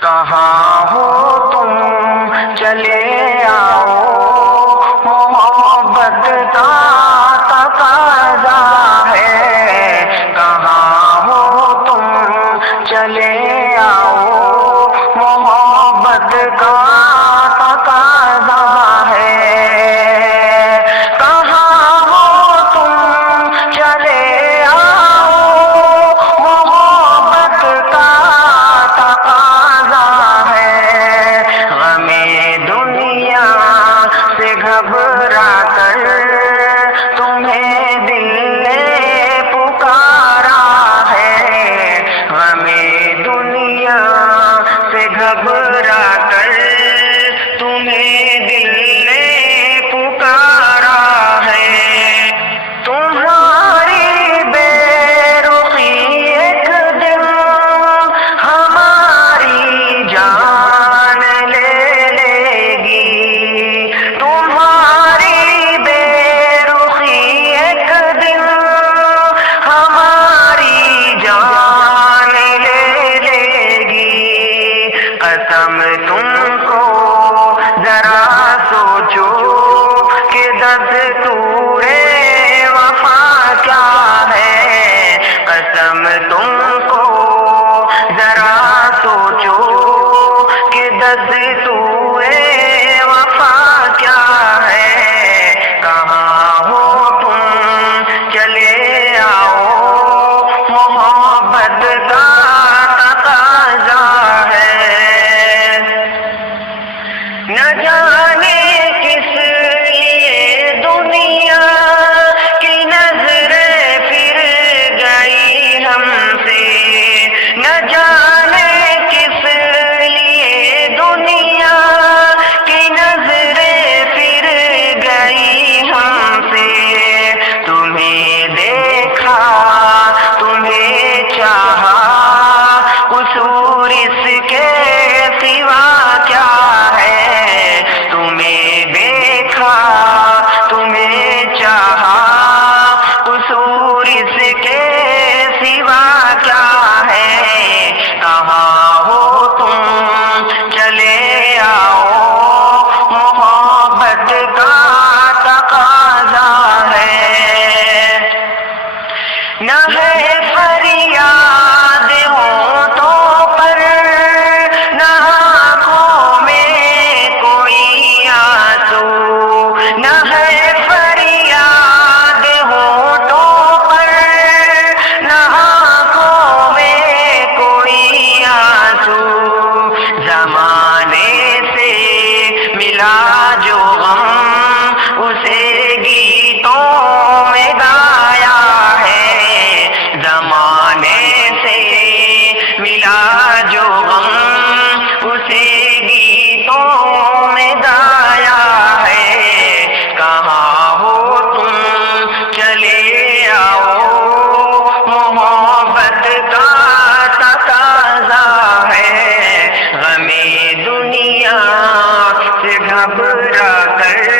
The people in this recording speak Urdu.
کہاں ہو تم چلے آؤ، محبت کا تقاضا ہے۔ کہاں ہو تم چلے آؤ، محبت کا تقاضا ہے۔ کہاں ہو تم چلے آؤ، محبت کا تقاضا ہے۔ غم دنیا سے گھبرا کر تمہیں دل نے پکارا ہے۔ غم دنیا سے گھبرا کر تمہیں دل نے پکارا ہے۔ تمہاری بے رخی ایک دن ہماری جان لے لے گی۔ تمہاری بے رخی ایک دن ہماری جان لے لے گی۔ قسم تم کو ذرا سوچو کہ دستور وفا کیا ہے۔ قسم تم کو ذرا سوچو کہ دستور وفا کیا ہے۔ کہاں ہو تم چلے آؤ، محبت کا تقاضا ہے۔ نہ جانے کس لیے دنیا کی نظریں پھر گئی ہم سے۔ نہ جانے کس لیے دنیا کی نظریں پھر گئی ہم سے۔ تمہیں دیکھا، تمہیں چاہا، قصور اس کے سوا کیا ہے۔ تمہیں دیکھا، تمہیں چاہا، قصور اس کے سوا کیا ہے۔ کہاں ہو تم چلے آؤ، محبت کا تقاضا ہے۔ نہ ہے فریاد ہونٹوں پر، نہ آنکھوں میں کوئی آنسو۔ نہ ہے فریاد ہونٹوں پر، نہ آنکھوں میں کوئی آنسو۔ زمانے سے ملا جو غم، اسے گیتوں میں گایا ہے۔ زمانے سے ملا جو غم، اسے گیتوں میں گایا ہے۔ کہاں ہو تم چلے آؤ، محبت کا تقاضا ہے۔ غم دنیا سے گھبرا کر